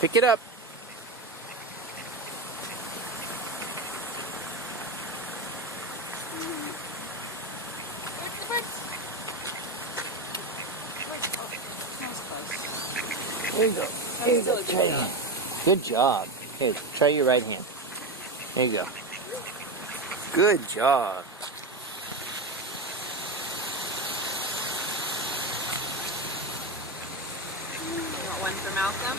Pick it up. There you go. There you go. Try your hand. Good job. Here, try your right hand. There you go. Good job. You want one for Malcolm?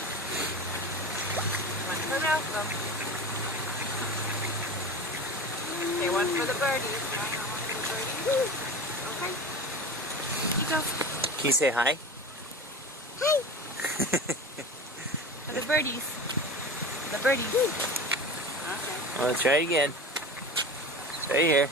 One for Malcolm. Okay, one for the birdies. Now you want one for the birdies? Okay. You go. Can you say hi? Hi. For the birdies. The birdies. Okay. Well, try it again. Right here.